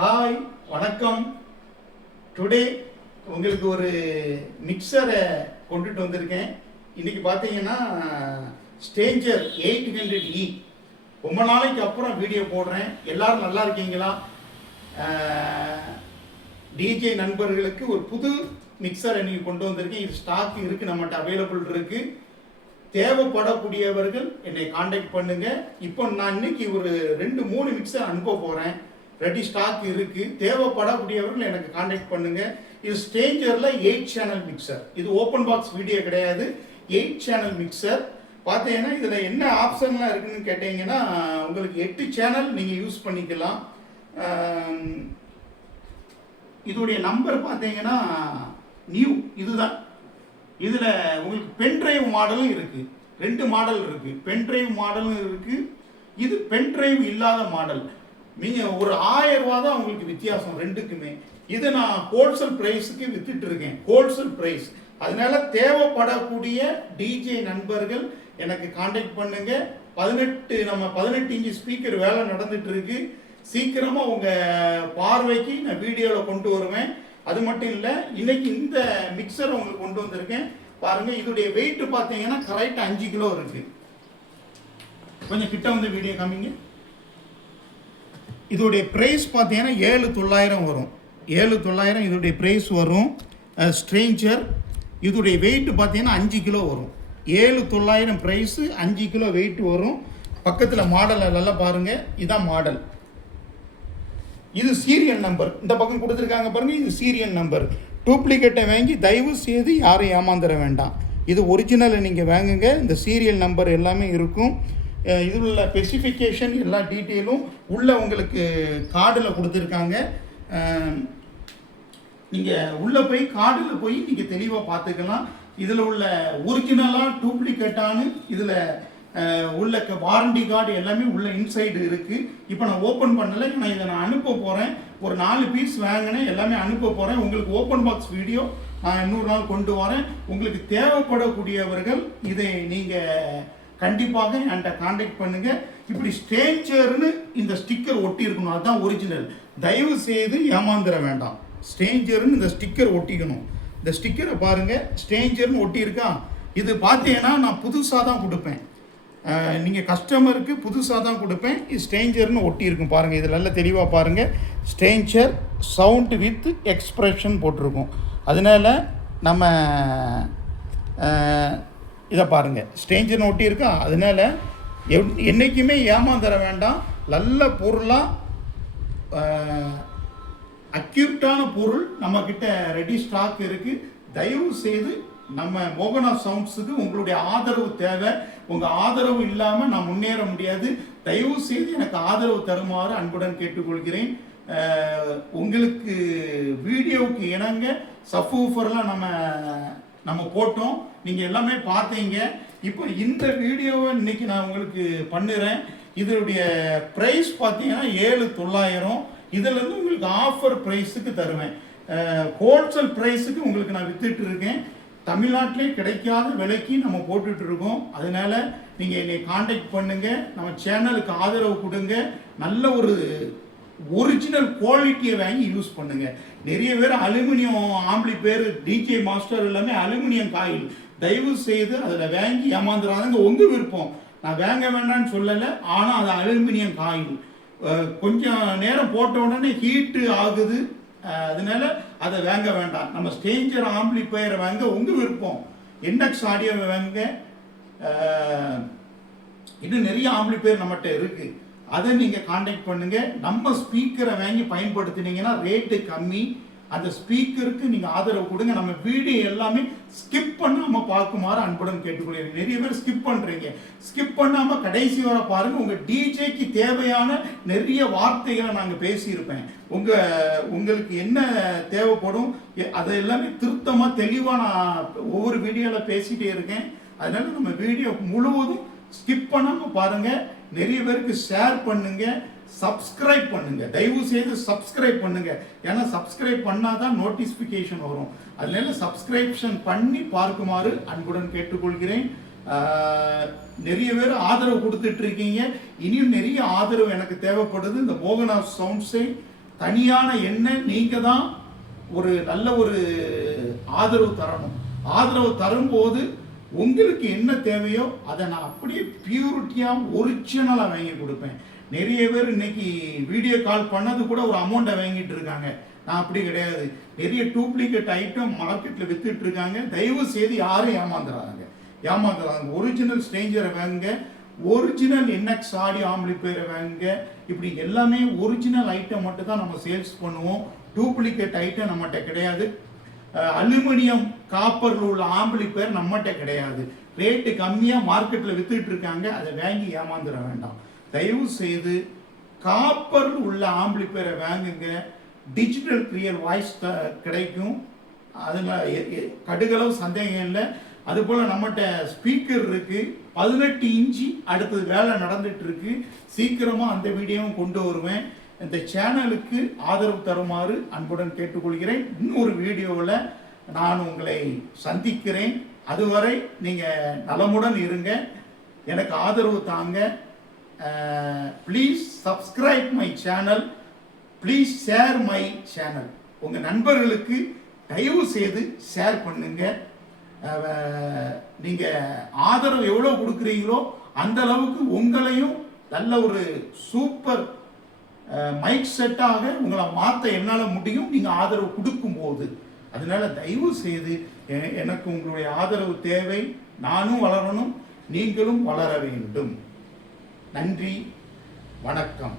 Hi வணக்கம். Today உங்களுக்கு ஒரு மிக்சரை கொண்டுட்டு வந்திருக்கேன். இன்னைக்கு பார்த்தீங்கன்னா ஸ்டேஞ்சர் 800E ரொம்ப நாளைக்கு அப்புறம் வீடியோ போடுறேன். எல்லாரும் நல்லா இருக்கீங்களா? டிஜே நண்பர்களுக்கு ஒரு புது மிக்சரை இன்னைக்கு கொண்டு வந்திருக்கேன். இது ஸ்டாக் இருக்குது, நம்மகிட்ட அவைலபிள் இருக்குது. தேவைப்படக்கூடியவர்கள் என்னை காண்டாக்ட் பண்ணுங்க. இப்போ நான் இன்னைக்கு ஒரு 2-3 மிக்சர் அனுப்ப போகிறேன். ரெடி ஸ்டாக் இருக்கு. தேவைப்படக்கூடியவர்கள் எனக்கு காண்டாக்ட் பண்ணுங்க. இது ஸ்டேஞ்சர்ல 8 சேனல் மிக்சர். இது ஓப்பன் பாக்ஸ் வீடியோ கிடையாது, 8 சேனல் மிக்சர். பார்த்தீங்கன்னா இதில் என்ன ஆப்ஷன்லாம் இருக்குன்னு கேட்டீங்கன்னா, உங்களுக்கு 8 சேனல் நீங்கள் யூஸ் பண்ணிக்கலாம். இதோடைய நம்பர் பார்த்தீங்கன்னா நியூ இதுதான். இதில் உங்களுக்கு பென்ட்ரைவ் மாடலும் இருக்குது. 2 மாடல் இருக்குது. பென்ட்ரைவ் மாடலும் இருக்குது. இது பென்ட்ரைவ் இல்லாத மாடல். நீங்கள் ஒரு 1000 ரூபா தான் உங்களுக்கு வித்தியாசம் ரெண்டுக்குமே. இது நான் ஹோல்சேல் ப்ரைஸுக்கு வித்துட்டு இருக்கேன், ஹோல்சேல் ப்ரைஸ். அதனால தேவைப்படக்கூடிய டிஜே நண்பர்கள் எனக்கு காண்டாக்ட் பண்ணுங்க. 18 இன்ச்சு ஸ்பீக்கர் வேலை நடந்துட்டு இருக்கு. சீக்கிரமா உங்க பார்வைக்கு நான் வீடியோவில் கொண்டு வருவேன். அது மட்டும் இல்லை, இன்னைக்கு இந்த மிக்சர் உங்களுக்கு கொண்டு வந்திருக்கேன். பாருங்க, இதோடைய வெயிட் பார்த்தீங்கன்னா கரெக்டாக 5 கிலோ இருக்கு. கொஞ்சம் கிட்ட வந்து வீடியோ காமிங்க. இதோடைய ப்ரைஸ் பார்த்தீங்கன்னா 7,900 வரும். 7,900 இதோடைய ப்ரைஸ் வரும். ஸ்ட்ரேஞ்சர் இதோடைய வெயிட் பார்த்தீங்கன்னா 5 கிலோ வரும். 7,900 ப்ரைஸு, 5 கிலோ வெயிட் வரும். பக்கத்தில் மாடல் எல்லாம் பாருங்கள், இதான் மாடல். இது சீரியல் நம்பர் இந்த பக்கம் கொடுத்துருக்காங்க பாருங்க, இது சீரியல் நம்பர். டூப்ளிகேட்டை வாங்கி தயவு செய்து யாரும் ஏமாந்துட வேண்டாம். இது ஒரிஜினலை நீங்கள் வாங்குங்க. இந்த சீரியல் நம்பர் எல்லாமே இருக்கும். இதில் உள்ள ஸ்பெசிஃபிகேஷன் எல்லா டீட்டெயிலும் உள்ள உங்களுக்கு கார்டில் கொடுத்துருக்காங்க. நீங்கள் உள்ளே போய் கார்டில் போய் நீங்கள் தெளிவாக பார்த்துக்கலாம். இதில் உள்ள ஒரிஜினலாக டூப்ளிகேட்டானு இதில் உள்ள வாரண்டி கார்டு எல்லாமே உள்ள இன்சைடு இருக்குது. இப்போ நான் ஓப்பன் பண்ணலை, நான் இதை அனுப்ப போகிறேன். ஒரு 4 பீஸ் வாங்கினேன், எல்லாமே அனுப்ப போகிறேன். உங்களுக்கு ஓப்பன் பாக்ஸ் வீடியோ நான் இன்னொரு நாள் கொண்டு வரேன். உங்களுக்கு தேவைப்படக்கூடியவர்கள் இதை நீங்கள் கண்டிப்பாக என்கிட்ட காண்டாக்ட் பண்ணுங்க. இப்படி ஸ்டேஞ்சர்னு இந்த ஸ்டிக்கர் ஒட்டி இருக்கணும், அதுதான் ஒரிஜினல். தயவு செய்து ஏமாந்துட வேண்டாம். ஸ்டேஞ்சர்னு இந்த ஸ்டிக்கர் ஒட்டிக்கணும். இந்த ஸ்டிக்கரை பாருங்க, ஸ்டேஞ்சர்னு ஒட்டி இருக்கா. இது பார்த்தீங்கன்னா நான் புதுசாக தான் கொடுப்பேன். நீங்கள் கஸ்டமருக்கு புதுசாக தான் கொடுப்பேன். இது ஸ்டேஞ்சர்னு ஒட்டி இருக்கும் பாருங்கள். இதில் நல்லா தெளிவாக பாருங்கள். ஸ்டேஞ்சர் சவுண்ட் வித் எக்ஸ்பிரஷன் போட்டிருக்கும். அதனால நம்ம இதை பாருங்கள், ஸ்டேஞ்சர்னு ஒட்டி இருக்கா. அதனால என்றைக்குமே ஏமாந்துட வேண்டாம். நல்ல பொருளாக அக்யூட்டான பொருள் நம்மக்கிட்ட ரெடி ஸ்டாக் இருக்குது. தயவு செய்து நம்ம மோகனா சவுண்ட்ஸுக்கு உங்களுடைய ஆதரவு தேவை. உங்கள் ஆதரவு இல்லாமல் நான் முன்னேற முடியாது. தயவு செய்து எனக்கு ஆதரவு தருமாறு அன்புடன் கேட்டுக்கொள்கிறேன். உங்களுக்கு வீடியோவுக்கு இணங்க சப்வூஃபர்லாம் நம்ம போட்டோம், நீங்கள் எல்லாமே பார்த்தீங்க. இப்போ இந்த வீடியோவை இன்னைக்கு நான் உங்களுக்கு பண்ணுறேன். இதனுடைய ப்ரைஸ் பார்த்தீங்கன்னா 7,900. இதிலேருந்து உங்களுக்கு ஆஃபர் ப்ரைஸுக்கு தருவேன். ஹோல்சேல் ப்ரைஸுக்கு உங்களுக்கு நான் வித்துட்டு இருக்கேன். தமிழ்நாட்டிலே கிடைக்காத விலைக்கு நம்ம போட்டுட்டு இருக்கோம். அதனால நீங்கள் என்னை காண்டாக்ட் பண்ணுங்க, நம்ம சேனலுக்கு ஆதரவு கொடுங்க. நல்ல ஒரு ஒரிஜினல் குவாலிட்டியை வாங்கி யூஸ் பண்ணுங்க. நிறைய பேர் அலுமினியம் ஆம்பிளிஃபையர், டிஜே மாஸ்டர் எல்லாமே அலுமினியம் காயில். தயவு செய்து அதில் வாங்கி ஏமாந்துடாதங்க. உங்கள் விருப்பம், நான் வாங்க வேண்டாம்னு சொல்லலை. ஆனால் அது அலுமினியம் காயில் கொஞ்சம் நேரம் போட்ட உடனே ஹீட்டு ஆகுது. அதனால அதை வாங்க வேண்டாம். நம்ம ஸ்டேஞ்சர் ஆம்பிளிஃபையரை வாங்க உங்கள் விருப்பம். என்எக்ஸ் ஆடியோவை வாங்க. இன்னும் நிறைய ஆம்பிளிஃபையர் நம்மகிட்ட இருக்குது. அதை நீங்கள் காண்டாக்ட் பண்ணுங்க. நம்ம ஸ்பீக்கரை வாங்கி பயன்படுத்தினீங்கன்னா ரேட்டு கம்மி. அந்த ஸ்பீக்கருக்கு நீங்கள் ஆதரவு கொடுங்க. நம்ம வீடியோ எல்லாமே ஸ்கிப் பண்ணாமல் பார்க்குமாறு அன்புடன் கேட்டுக்கொள்கிறேன். நிறைய பேர் ஸ்கிப் பண்ணுறீங்க. ஸ்கிப் பண்ணாமல் கடைசி வரை பாருங்கள். உங்கள் டிஜேக்கு தேவையான நிறைய வார்த்தைகளை நாங்கள் பேசியிருப்பேன். உங்களுக்கு என்ன தேவைப்படும் அதை எல்லாமே திருத்தமாக தெளிவாக நான் ஒவ்வொரு வீடியோவில் பேசிகிட்டே இருக்கேன். அதனால நம்ம வீடியோ முழுவதும் ஸ்கிப் பண்ணாமல் பாருங்கள். நிறைய பேருக்கு ஷேர் பண்ணுங்க, சப்ஸ்கிரைப் பண்ணுங்க. தயவு செய்து சப்ஸ்கிரைப் பண்ணுங்க. ஏன்னா சப்ஸ்கிரைப் பண்ணாதான் நோட்டிஃபிகேஷன் வரும். அதனால சப்ஸ்கிரிப்ஷன் பண்ணி பார்க்குமாறு அன்புடன் கேட்டுக்கொள்கிறேன். நிறைய பேர் ஆதரவு கொடுத்துட்டு இருக்கீங்க. இனியும் நிறைய ஆதரவு எனக்கு தேவைப்படுது. இந்த மோகனா சவுண்ட்ஸை தனியான எண்ணெய் நீங்கள் தான் ஒரு நல்ல ஒரு ஆதரவு தரணும். ஆதரவு தரும்போது உங்களுக்கு என்ன தேவையோ அதை நான் அப்படியே பியூரிட்டியாக ஒரிஜினலாக வாங்கி கொடுப்பேன். நிறைய பேர் இன்னைக்கு வீடியோ கால் பண்ணது கூட ஒரு அமௌண்ட்டை வாங்கிட்டு இருக்காங்க. நான் அப்படி கிடையாது. நிறைய டூப்ளிகேட் ஐட்டம் மார்க்கெட்டில் வித்துட்டு இருக்காங்க. தயவு செய்து யாரும் ஏமாந்துறாங்க. ஒரிஜினல் ஸ்ட்ரேஞ்சரை வாங்க, ஒரிஜினல் என்எக்ஸ் ஆடியோ ஆம்பிளிஃபையரை வாங்க. இப்படி எல்லாமே ஒரிஜினல் ஐட்டம் மட்டும் தான் நம்ம சேல்ஸ் பண்ணுவோம். டூப்ளிகேட் ஐட்டம் நம்மகிட்ட கிடையாது. அலுமினியம் காப்பரில் உள்ள ஆம்பிளிஃபையர் நம்மகிட்ட கிடையாது. ரேட்டு கம்மியாக மார்க்கெட்டில் வித்துட்டு இருக்காங்க. அதை வாங்கி ஏமாந்துட வேண்டாம். தயவு செய்து காப்பரில் உள்ள ஆம்பிளிஃபையரை வாங்குங்க. டிஜிட்டல் கிளியர் வாய்ஸ் கிடைக்கும். அதில் கடுகளவு சந்தேகம் இல்லை. அதுபோல் நம்மகிட்ட ஸ்பீக்கர் இருக்குது. 18 இன்ச்சு அடுத்தது வேலை நடந்துட்டு இருக்கு. சீக்கிரமாக அந்த வீடியோவும் கொண்டு வருவேன். இந்த சேனலுக்கு ஆதரவு தருமாறு அன்புடன் கேட்டுக்கொள்கிறேன். இன்னொரு வீடியோவில் நான் உங்களை சந்திக்கிறேன். அதுவரை நீங்கள் நலமுடன் இருங்க. எனக்கு ஆதரவு தாங்க. Please subscribe my channel. Please share my channel. உங்கள் நண்பர்களுக்கு தயவு செய்து ஷேர் பண்ணுங்க. நீங்கள் ஆதரவு எவ்வளோ கொடுக்குறீங்களோ அந்த அளவுக்கு உங்களையும் நல்ல ஒரு சூப்பர் மைக் செட்டாக உங்களை மாற்ற என்னால் முடியும், நீங்கள் ஆதரவு கொடுக்கும்போது. அதனால தயவு செய்து எனக்கு உங்களுடைய ஆதரவு தேவை. நானும் வளரணும், நீங்களும் வளர வேண்டும். நன்றி, வணக்கம்.